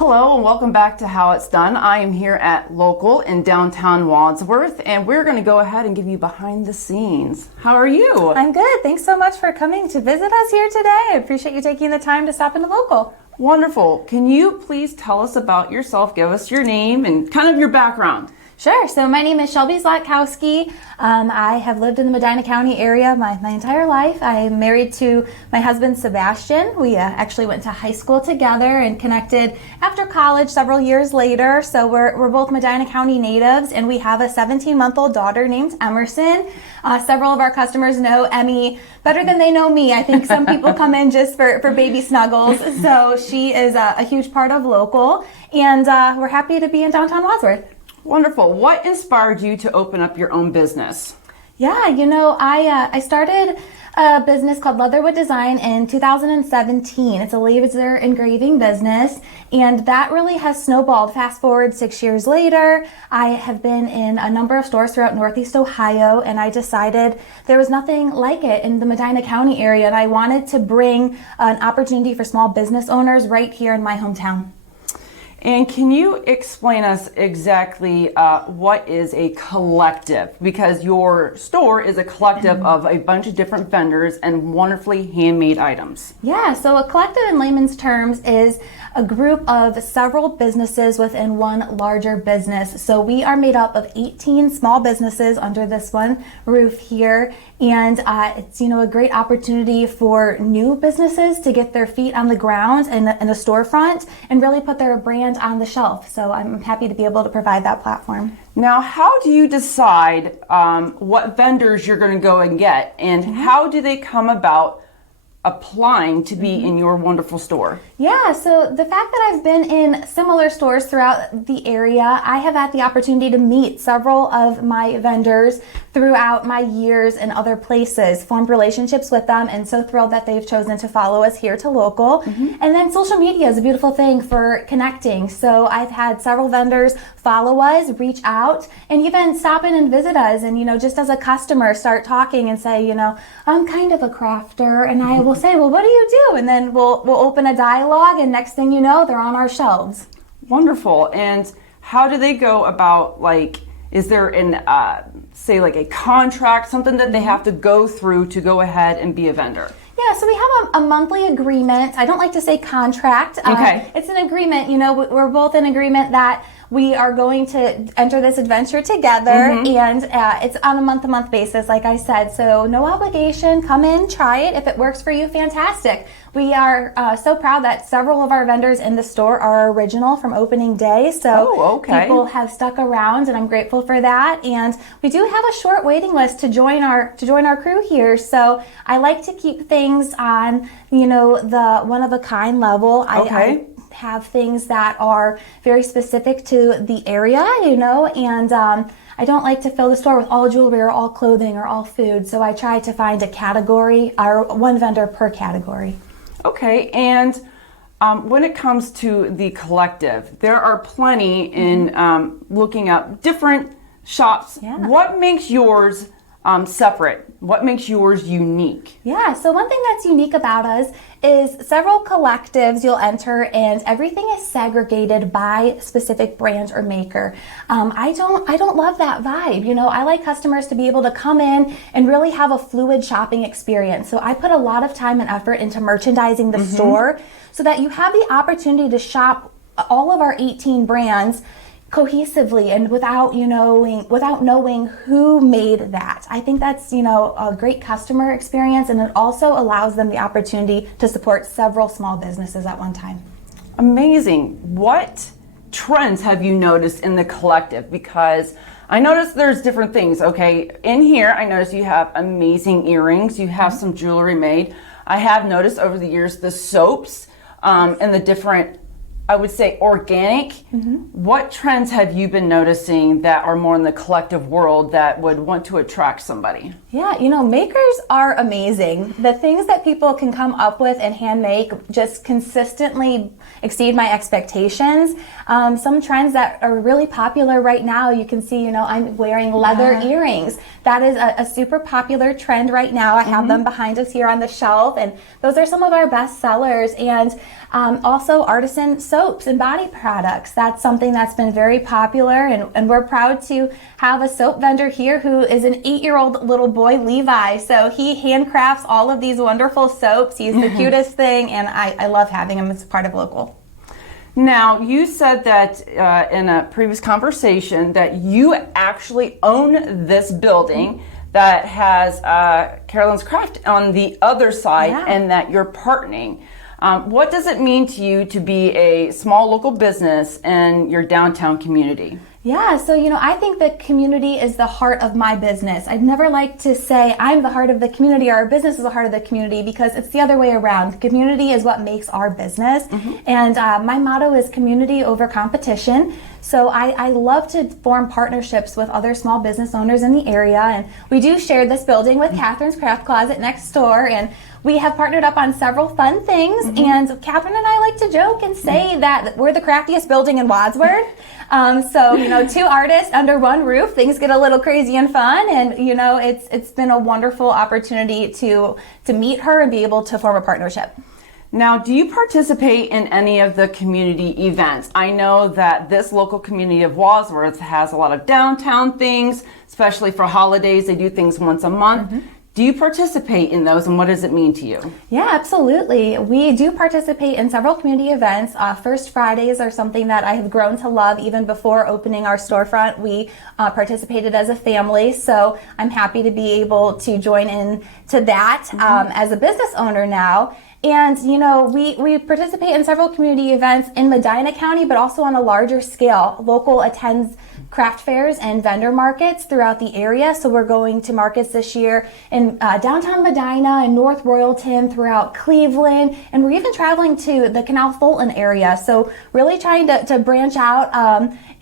Hello and welcome back to How It's Done. I am here at Lohcal in downtown Wadsworth, and we're going to go ahead and give you behind the scenes. How are you? I'm good. Thanks so much for coming to visit us here today. I appreciate you taking the time to stop into Lohcal. Wonderful. Can you please tell us about yourself? Give us your name and kind of your background. Sure. So my name is Shelby Zlotkowski. I have lived in the Medina County area my entire life. I'm married to my husband, Sebastian. We actually went to high school together and connected after college several years later. So we're both Medina County natives, and we have a 17-month-old daughter named Emerson. Several of our customers know Emmy better than they know me. I think some people come in just for baby snuggles. So she is a huge part of Lohcal, and we're happy to be in downtown Wadsworth. Wonderful. What inspired you to open up your own business? Yeah, I started a business called Leatherwood Design in 2017. It's a laser engraving business, and that really has snowballed. Fast forward 6 years later, I have been in a number of stores throughout Northeast Ohio, and I decided there was nothing like it in the Medina County area, and I wanted to bring an opportunity for small business owners right here in my hometown. And can you explain us exactly what is a collective? Because your store is a collective of a bunch of different vendors and wonderfully handmade items. Yeah, so a collective in layman's terms is a group of several businesses within one larger business. So we are made up of 18 small businesses under this one roof here. And it's a great opportunity for new businesses to get their feet on the ground in a storefront and really put their brand on the shelf. So I'm happy to be able to provide that platform. Now, how do you decide what vendors you're going to go and get, and how do they come about applying to be in your wonderful store? Yeah, so the fact that I've been in similar stores throughout the area, I have had the opportunity to meet several of my vendors throughout my years in other places, formed relationships with them, and so thrilled that they've chosen to follow us here to Lohcal. And then social media is a beautiful thing for connecting. So I've had several vendors follow us, reach out, and even stop in and visit us, and just as a customer start talking and say, I'm kind of a crafter, and I will say, well, what do you do? And then we'll open a dialogue, and next thing you know, they're on our shelves. Wonderful. And how do they go about, is there say a contract, something that they have to go through to go ahead and be a vendor? Yeah, so we have a monthly agreement. I don't like to say contract. Okay. It's an agreement. We're both in agreement that we are going to enter this adventure together, and it's on a month-to-month basis, like I said. So no obligation. Come in, try it. If it works for you, fantastic. We are so proud that several of our vendors in the store are original from opening day. So people have stuck around, and I'm grateful for that. And we do have a short waiting list to join our crew here. So I like to keep things on, the one-of-a-kind level. I have things that are very specific to the area, and I don't like to fill the store with all jewelry or all clothing or all food. So I try to find a category or one vendor per category. Okay, and when it comes to the collective, there are plenty in looking up different shops. Yeah. What makes yours separate? What makes yours unique? Yeah, so one thing that's unique about us is several collectives you'll enter, and everything is segregated by specific brand or maker. I don't love that vibe. I like customers to be able to come in and really have a fluid shopping experience. So I put a lot of time and effort into merchandising the store so that you have the opportunity to shop all of our 18 brands cohesively and without knowing who made that. I think that's a great customer experience, and it also allows them the opportunity to support several small businesses at one time. Amazing. What trends have you noticed in the collective? Because I noticed there's different things. Okay, in here I noticed you have amazing earrings, you have some jewelry made. I have noticed over the years the soaps and the different, I would say, organic. What trends have you been noticing that are more in the collective world that would want to attract somebody? Yeah, makers are amazing. The things that people can come up with and hand make just consistently exceed my expectations. Some trends that are really popular right now, you can see, I'm wearing leather earrings. That is a super popular trend right now. I have them behind us here on the shelf, and those are some of our best sellers. And also Artisan soap. soaps and body products. That's something that's been very popular, and we're proud to have a soap vendor here who is an 8-year-old little boy, Levi. So he handcrafts all of these wonderful soaps. He's the cutest thing, and I love having him as part of Lohcal. Now, you said that in a previous conversation that you actually own this building that has Carolyn's Craft on the other side, and that you're partnering. What does it mean to you to be a small local business in your downtown community? Yeah, so I think the community is the heart of my business. I'd never like to say I'm the heart of the community or our business is the heart of the community, because it's the other way around. Community is what makes our business. And my motto is community over competition. So I love to form partnerships with other small business owners in the area. And we do share this building with Catherine's Craft Closet next door. And we have partnered up on several fun things. And Catherine and I like to joke and say that we're the craftiest building in Wadsworth. So, 2 artists under one roof, things get a little crazy and fun. And, it's been a wonderful opportunity to meet her and be able to form a partnership. Now, do you participate in any of the community events? I know that this local community of Wadsworth has a lot of downtown things, especially for holidays. They do things once a month. Do you participate in those, and what does it mean to you? Yeah, absolutely. We do participate in several community events. First Fridays are something that I have grown to love even before opening our storefront. We participated as a family, so I'm happy to be able to join in to that as a business owner now. And, we participate in several community events in Medina County, but also on a larger scale. Lohcal attends craft fairs and vendor markets throughout the area. So we're going to markets this year in downtown Medina and North Royalton, throughout Cleveland, and we're even traveling to the Canal-Fulton area. So really trying to branch out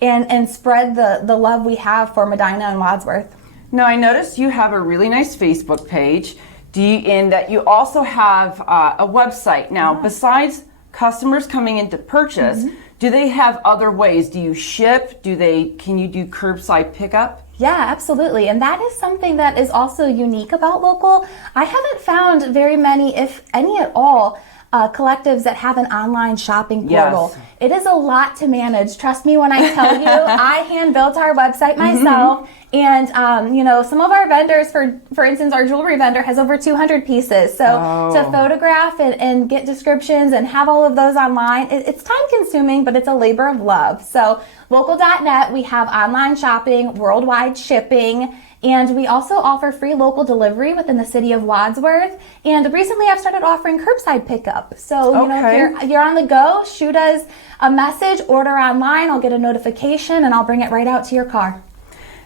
and spread the love we have for Medina and Wadsworth. Now, I noticed you have a really nice Facebook page. And that you also have a website. Now, besides customers coming in to purchase, do they have other ways? Do you ship? Can you do curbside pickup? Yeah, absolutely. And that is something that is also unique about Lohcal. I haven't found very many, if any at all, collectives that have an online shopping portal. Yes. It is a lot to manage. Trust me when I tell you, I hand built our website myself. And, some of our vendors, for instance, our jewelry vendor has over 200 pieces. So to photograph and get descriptions and have all of those online, it's time consuming, but it's a labor of love. So Lohcal.net, we have online shopping, worldwide shipping, and we also offer free local delivery within the city of Wadsworth. And recently I've started offering curbside pickup. So, if you're on the go, shoot us a message, order online, I'll get a notification, and I'll bring it right out to your car.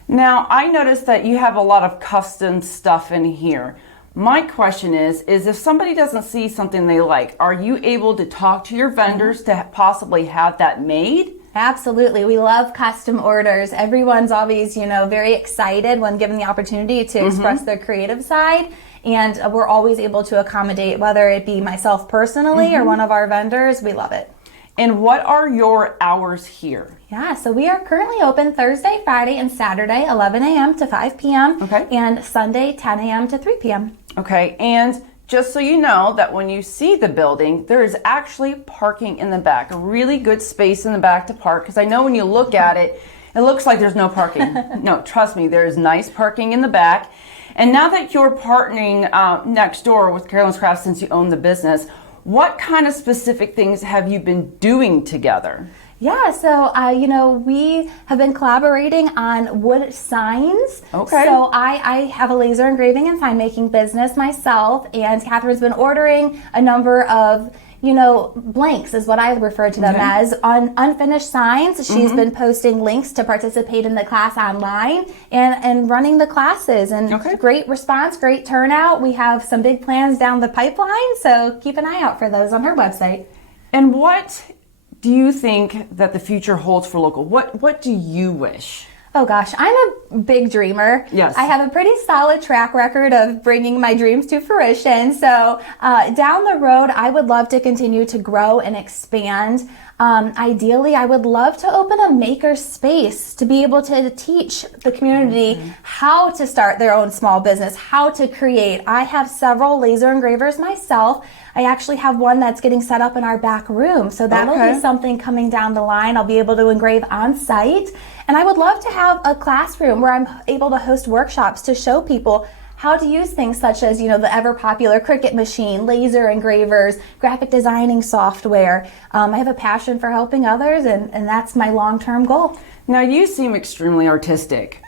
Now, I noticed that you have a lot of custom stuff in here. My question is if somebody doesn't see something they like, are you able to talk to your vendors to possibly have that made? Absolutely. We love custom orders. Everyone's always, very excited when given the opportunity to express their creative side. And we're always able to accommodate, whether it be myself personally or one of our vendors. We love it. And what are your hours here? Yeah, so we are currently open Thursday, Friday, and Saturday, 11 a.m. to 5 p.m. Okay. And Sunday, 10 a.m. to 3 p.m. Okay, and just so you know that when you see the building, there is actually parking in the back, a really good space in the back to park, because I know when you look at it, it looks like there's no parking. No, trust me, there is nice parking in the back. And now that you're partnering next door with Carolyn's Craft, since you own the business, what kind of specific things have you been doing together? Yeah, so, we have been collaborating on wood signs. Okay. So I have a laser engraving and sign making business myself, and Catherine's been ordering a number of, blanks is what I refer to them as, on unfinished signs. She's been posting links to participate in the class online and running the classes, and great response, great turnout. We have some big plans down the pipeline, so keep an eye out for those on her website. And what do you think that the future holds for Lohcal? What do you wish? Oh gosh, I'm a big dreamer. Yes. I have a pretty solid track record of bringing my dreams to fruition. So down the road, I would love to continue to grow and expand Ideally, I would love to open a maker space to be able to teach the community how to start their own small business, how to create. I have several laser engravers myself. I actually have one that's getting set up in our back room. So that'll be something coming down the line. I'll be able to engrave on site. And I would love to have a classroom where I'm able to host workshops to show people how to use things such as, the ever popular Cricut machine, laser engravers, graphic designing software. I have a passion for helping others, and that's my long-term goal. Now, you seem extremely artistic.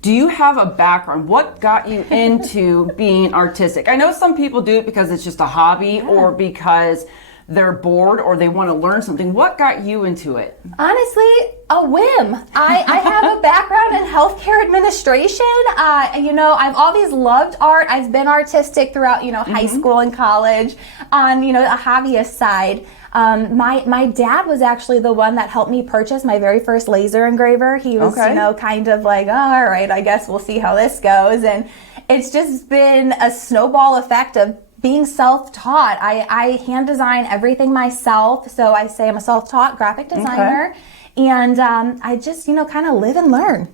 Do you have a background? What got you into being artistic? I know some people do it because it's just a hobby or because they're bored or they want to learn something. What got you into it? Honestly, a whim. I have a background in healthcare administration. I've always loved art. I've been artistic throughout, high school and college on, a hobbyist side. My dad was actually the one that helped me purchase my very first laser engraver. He was, kind of like, oh, all right, I guess we'll see how this goes. And it's just been a snowball effect of being self-taught. I hand design everything myself. So I say I'm a self-taught graphic designer. And I just, kind of live and learn.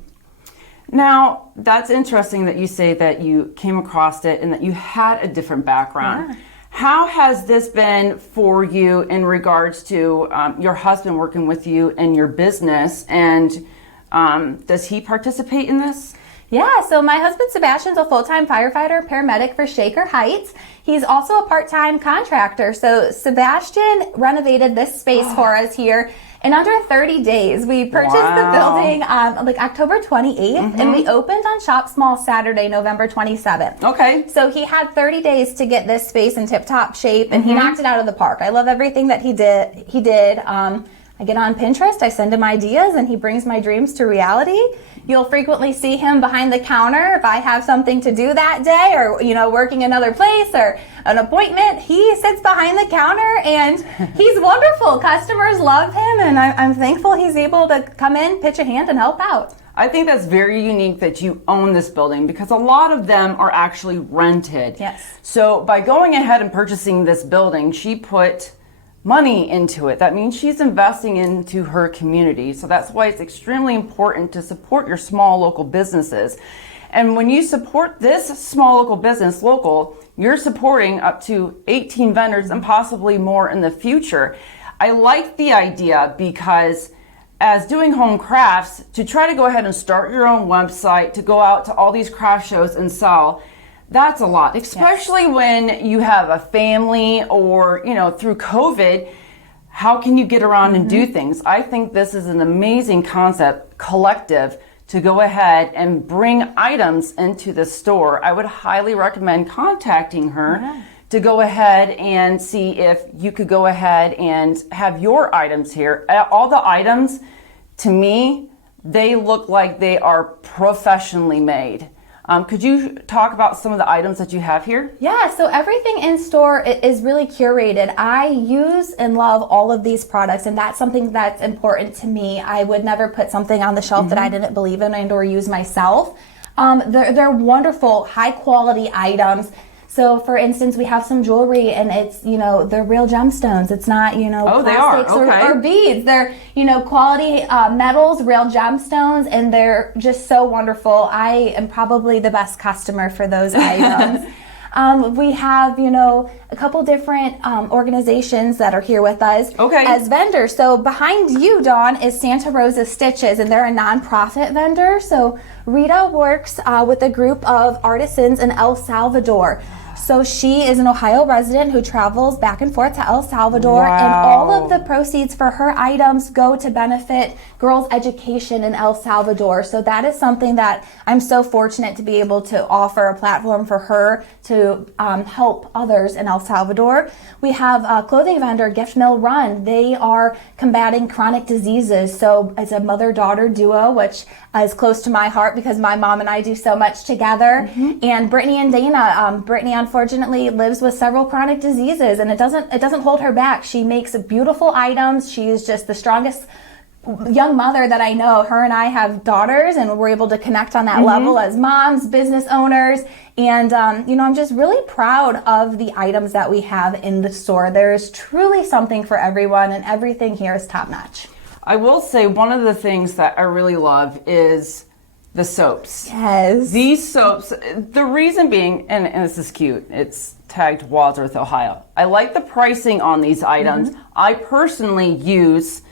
Now, that's interesting that you say that you came across it and that you had a different background. Yeah. How has this been for you in regards to your husband working with you in your business? And does he participate in this? Yeah, so my husband Sebastian's a full-time firefighter, paramedic for 𝗪𝗂𝗪. He's also a part-time contractor. So Sebastian renovated this space for us here in under 30 days. We purchased the building October 28th, and we opened on Shop Small Saturday, November 27th. Okay. So he had 30 days to get this space in tip-top shape, and he knocked it out of the park. I love everything that he did. I get on Pinterest, I send him ideas, and he brings my dreams to reality. You'll frequently see him behind the counter if I have something to do that day or, working another place or an appointment. He sits behind the counter and he's wonderful. Customers love him, and I'm thankful he's able to come in, pitch a hand, and help out. I think that's very unique that you own this building because a lot of them are actually rented. Yes. So by going ahead and purchasing this building, she put money into it. That means she's investing into her community. So that's why it's extremely important to support your small local businesses. And when you support this small local business local, you're supporting up to 18 vendors and possibly more in the future. I like the idea because as doing home crafts, to try to go ahead and start your own website, to go out to all these craft shows and sell, that's a lot, especially when you have a family or, through COVID, how can you get around and do things? I think this is an amazing concept, collective, to go ahead and bring items into the store. I would highly recommend contacting her to go ahead and see if you could go ahead and have your items here. All the items, to me, they look like they are professionally made. Could you talk about some of the items that you have here? Yeah, so everything in store is really curated. I use and love all of these products, and that's something that's important to me. I would never put something on the shelf that I didn't believe in and or use myself. They're wonderful, high quality items. So for instance, we have some jewelry and it's, they're real gemstones. It's not, plastics or beads. They're, quality metals, real gemstones, and they're just so wonderful. I am probably the best customer for those items. We have, a couple different organizations that are here with us as vendors. So behind you, Dawn, is Santa Rosa Stitches, and they're a nonprofit vendor. So Rita works with a group of artisans in El Salvador. So she is an Ohio resident who travels back and forth to El Salvador, and all of the proceeds for her items go to benefit girls' education in El Salvador. So that is something that I'm so fortunate to be able to offer a platform for her to help others in El Salvador. We have a clothing vendor, Gift Mill Run. They are combating chronic diseases. So it's a mother-daughter duo, which is close to my heart because my mom and I do so much together. And Brittany and Dana, Brittany unfortunately lives with several chronic diseases, and it doesn't hold her back. She makes beautiful items. She is just the strongest young mother that I know, her and I have daughters, and we're able to connect on that level as moms, business owners. And, I'm just really proud of the items that we have in the store. There's truly something for everyone, and everything here is top notch. I will say one of the things that I really love is the soaps. Yes. These soaps, the reason being, and this is cute, it's tagged Wadsworth, Ohio. I like the pricing on these items. I personally use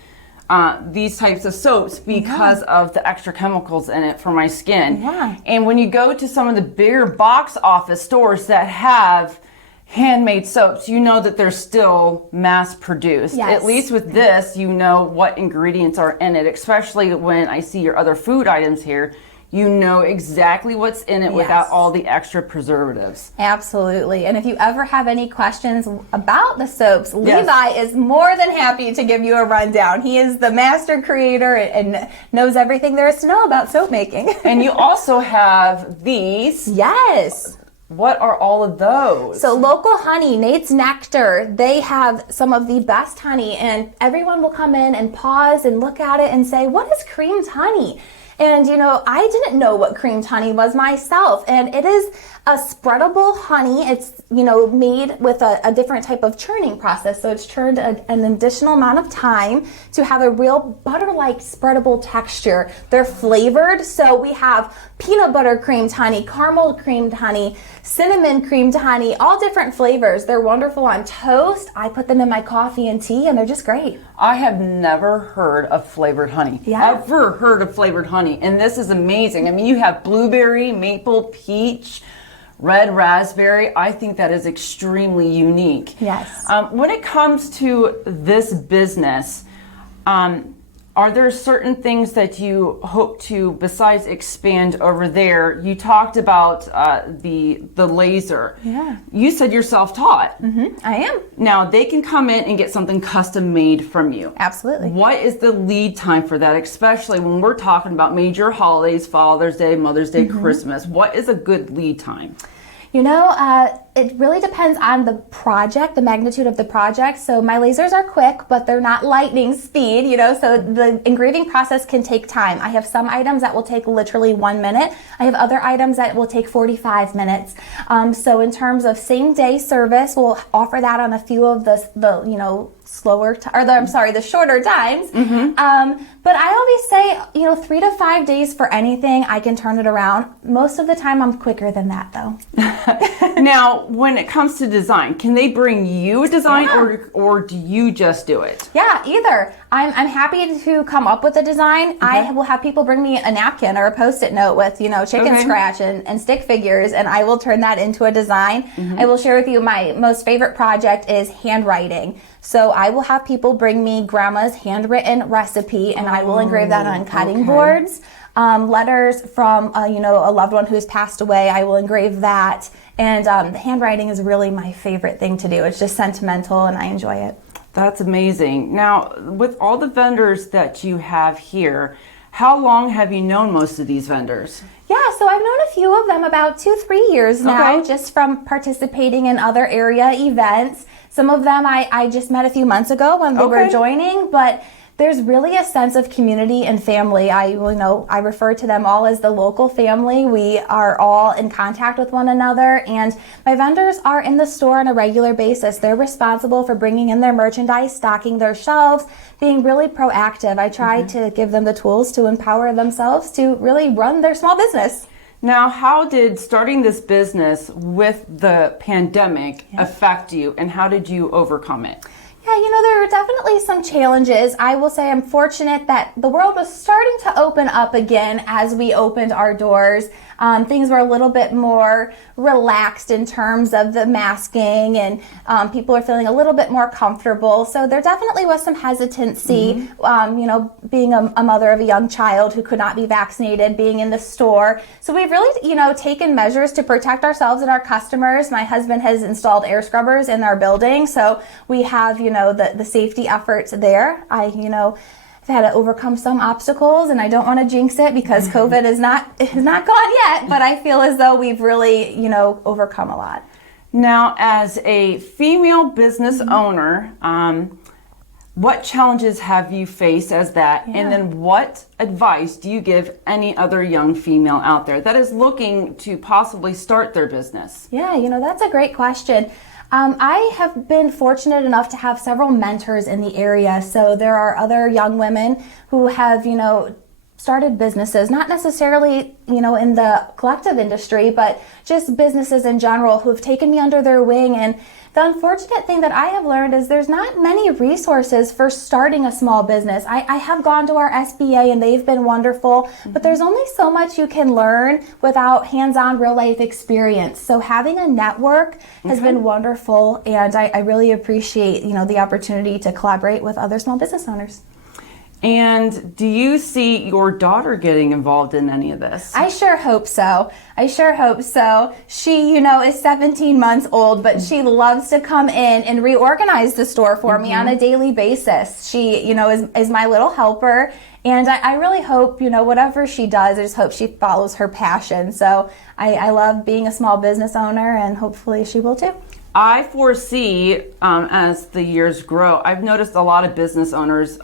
these types of soaps because of the extra chemicals in it for my skin. And when you go to some of the bigger box office stores that have handmade soaps, you know that they're still mass produced. At least with this, you know what ingredients are in it, especially when I see your other food items here. You know exactly what's in it without all the extra preservatives. Absolutely. And if you ever have any questions about the soaps, Levi is more than happy to give you a rundown. He is the master creator and knows everything there is to know about soap making. And you also have these. Yes. What are all of those? So Local Honey, Nate's Nectar, they have some of the best honey, and everyone will come in and pause and look at it and say, what is creamed honey? And, I didn't know what creamed honey was myself. And it is a spreadable honey. It's, made with a different type of churning process. So it's churned an additional amount of time to have a real butter-like spreadable texture. They're flavored. So we have peanut butter creamed honey, caramel creamed honey, cinnamon creamed honey, all different flavors. They're wonderful on toast. I put them in my coffee and tea, and they're just great. I have never heard of flavored honey. Ever heard of flavored honey. And this is amazing. I mean, you have blueberry, maple, peach, red raspberry. I think that is extremely unique. Yes. When it comes to this business, are there certain things that you hope to, besides expand over there? You talked about the laser. Yeah. You said you're self-taught. I am. Now, they can come in and get something custom made from you. Absolutely. What is the lead time for that, especially when we're talking about major holidays, Father's Day, Mother's Day, Christmas? What is a good lead time? It really depends on the project, the magnitude of the project. So my lasers are quick, but they're not lightning speed, so the engraving process can take time. I have some items that will take literally 1 minute. I have other items that will take 45 minutes. So in terms of same day service, we'll offer that on a few of the shorter times. But I always say, 3 to 5 days for anything, I can turn it around. Most of the time, I'm quicker than that, though. Now, when it comes to design, can they bring you a design or do you just do it? Yeah, either. I'm happy to come up with a design. I will have people bring me a napkin or a Post-it note with, chicken scratch and stick figures, and I will turn that into a design. I will share with you my most favorite project is handwriting. So I will have people bring me grandma's handwritten recipe, and I will engrave that on cutting boards. Letters from a loved one who's passed away, I will engrave that. And handwriting is really my favorite thing to do. It's just sentimental, and I enjoy it. That's amazing. Now, with all the vendors that you have here, how long have you known most of these vendors? Yeah, so I've known a few of them about 2-3 years now, just from participating in other area events. Some of them I just met a few months ago when they were joining, but there's really a sense of community and family. I refer to them all as the local family. We are all in contact with one another, and my vendors are in the store on a regular basis. They're responsible for bringing in their merchandise, stocking their shelves, being really proactive. I try to give them the tools to empower themselves to really run their small business. Now, how did starting this business with the pandemic affect you, and how did you overcome it? Yeah, there are definitely some challenges. I will say I'm fortunate that the world was starting to open up again as we opened our doors. Things were a little bit more relaxed in terms of the masking, and people are feeling a little bit more comfortable. So there definitely was some hesitancy, being a mother of a young child who could not be vaccinated, being in the store. So we've really, taken measures to protect ourselves and our customers. My husband has installed air scrubbers in our building, so we have, the safety efforts there. I've had to overcome some obstacles, and I don't want to jinx it because COVID is not gone yet, but I feel as though we've really, overcome a lot. Now, as a female business owner, What challenges have you faced as that? Yeah. And then what advice do you give any other young female out there that is looking to possibly start their business? Yeah, that's a great question. I have been fortunate enough to have several mentors in the area. So there are other young women who have, started businesses, not necessarily, in the collective industry, but just businesses in general who've taken me under their wing. And the unfortunate thing that I have learned is there's not many resources for starting a small business. I have gone to our SBA and they've been wonderful, but there's only so much you can learn without hands-on real life experience. So having a network has been wonderful, and I really appreciate, the opportunity to collaborate with other small business owners. And do you see your daughter getting involved in any of this? I sure hope so. She, is 17 months old, but she loves to come in and reorganize the store for me on a daily basis. She, is my little helper. And I really hope, whatever she does, I just hope she follows her passion. So I love being a small business owner, and hopefully she will too. I foresee, as the years grow, I've noticed a lot of business owners,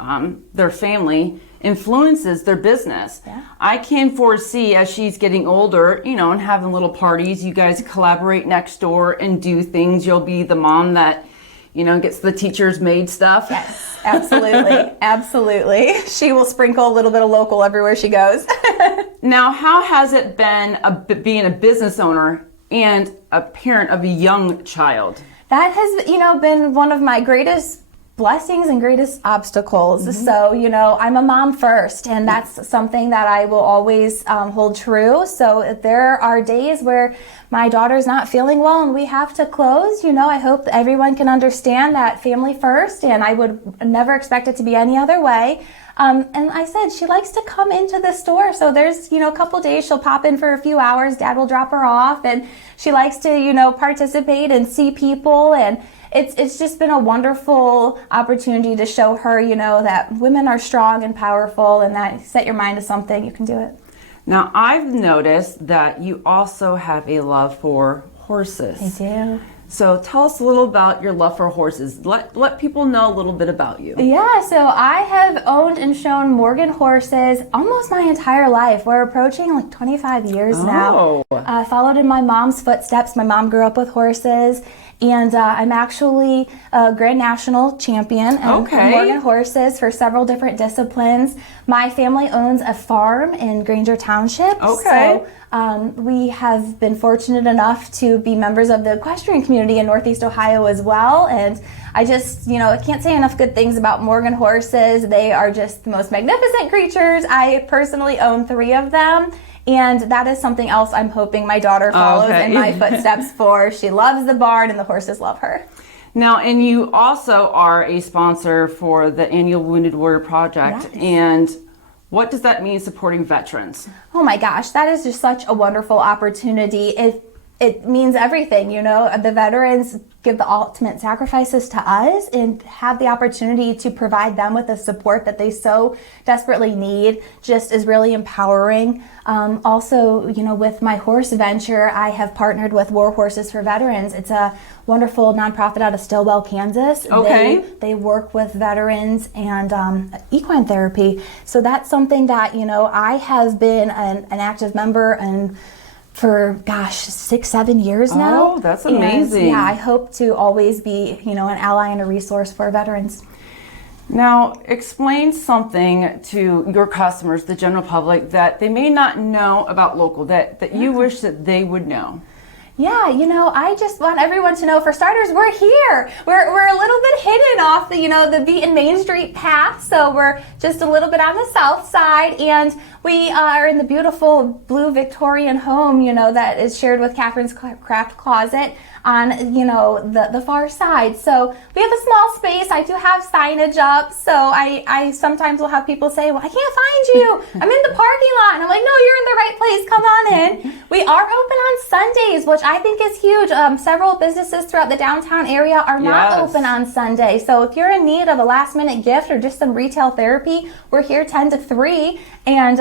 their family influences their business. Yeah. I can foresee as she's getting older, and having little parties, you guys collaborate next door and do things. You'll be the mom that, gets the teacher's made stuff. Yes, absolutely. Absolutely. She will sprinkle a little bit of local everywhere she goes. Now, how has it been being a business owner and a parent of a young child? That has, been one of my greatest blessings and greatest obstacles. So, I'm a mom first, and that's something that I will always hold true. So if there are days where my daughter's not feeling well and we have to close, I hope that everyone can understand that family first, and I would never expect it to be any other way. And I said she likes to come into the store. So there's, a couple days she'll pop in for a few hours. Dad will drop her off, and she likes to, participate and see people. And it's just been a wonderful opportunity to show her, that women are strong and powerful, and that set your mind to something, you can do it. Now, I've noticed that you also have a love for horses. I do. So tell us a little about your love for horses. Let people know a little bit about you. Yeah, so I have owned and shown Morgan horses almost my entire life. We're approaching 25 years now. Followed in my mom's footsteps. My mom grew up with horses. And I'm actually a Grand National champion in Morgan horses for several different disciplines. My family owns a farm in Granger Township. So we have been fortunate enough to be members of the equestrian community in Northeast Ohio as well. And I just, I can't say enough good things about Morgan horses. They are just the most magnificent creatures. I personally own 3 of them. And that is something else I'm hoping my daughter follows in my footsteps for. She loves the barn, and the horses love her. Now, and you also are a sponsor for the annual Wounded Warrior Project. Yes. And what does that mean, supporting veterans? Oh my gosh, that is just such a wonderful opportunity. It means everything, the veterans give the ultimate sacrifices to us and have the opportunity to provide them with the support that they so desperately need just is really empowering. Also, with my horse venture, I have partnered with War Horses for Veterans. It's a wonderful nonprofit out of Stillwell, Kansas. They work with veterans and equine therapy. So that's something that, I have been an active member and for 6-7 years now. Oh, that's amazing. And, I hope to always be, an ally and a resource for veterans. Now, explain something to your customers, the general public, that they may not know about Lohcal, that you wish that they would know. Yeah, I just want everyone to know, for starters, we're here. We're a little bit hidden off the beaten Main Street path, so we're just a little bit on the south side, and we are in the beautiful blue Victorian home, that is shared with Catherine's Craft Closet on, the far side. So we have a small space. I do have signage up, so I sometimes will have people say, well, I can't find you. I'm in the parking lot. And I'm like, no, you're in the right place. Come on in. We are open on Sundays, which I think is huge. Several businesses throughout the downtown area are not open on Sunday. So if you're in need of a last-minute gift or just some retail therapy, we're here 10 to 3. And,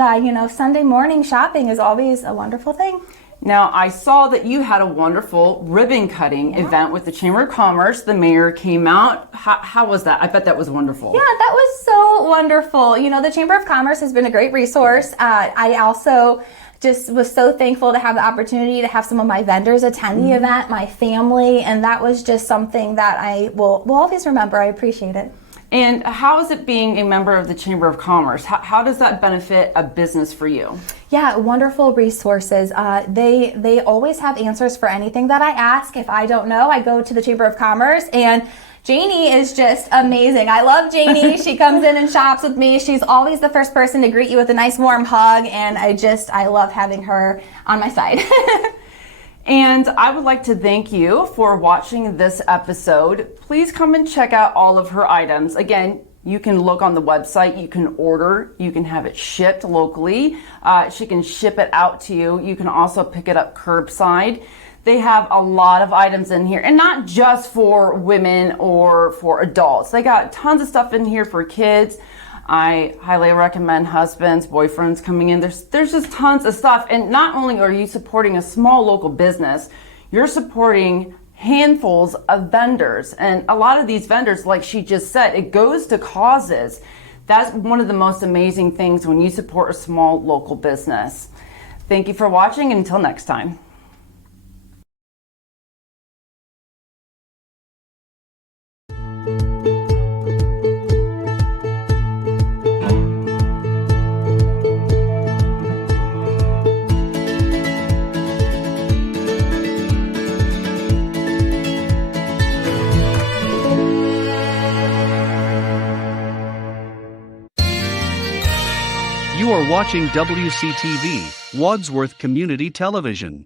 Sunday morning shopping is always a wonderful thing. Now, I saw that you had a wonderful ribbon cutting event with the Chamber of Commerce. The mayor came out. How was that? I bet that was wonderful. Yeah, that was so wonderful. You know, the Chamber of Commerce has been a great resource. I also just was so thankful to have the opportunity to have some of my vendors attend the event, my family, and that was just something that I will always remember. I appreciate it. And how is it being a member of the Chamber of Commerce? How does that benefit a business for you? Yeah, wonderful resources. They always have answers for anything that I ask. If I don't know, I go to the Chamber of Commerce, and Janie is just amazing. I love Janie. She comes in and shops with me. She's always the first person to greet you with a nice warm hug, and I love having her on my side. And I would like to thank you for watching this episode. Please come and check out all of her items. Again, you can look on the website, you can order, you can have it shipped locally. She can ship it out to you. You can also pick it up curbside. They have a lot of items in here, and not just for women or for adults. They got tons of stuff in here for kids. I highly recommend husbands, boyfriends coming in. There's just tons of stuff. And not only are you supporting a small local business, you're supporting handfuls of vendors. And a lot of these vendors, like she just said, it goes to causes. That's one of the most amazing things when you support a small local business. Thank you for watching, and until next time. You are watching WCTV, Wadsworth Community Television.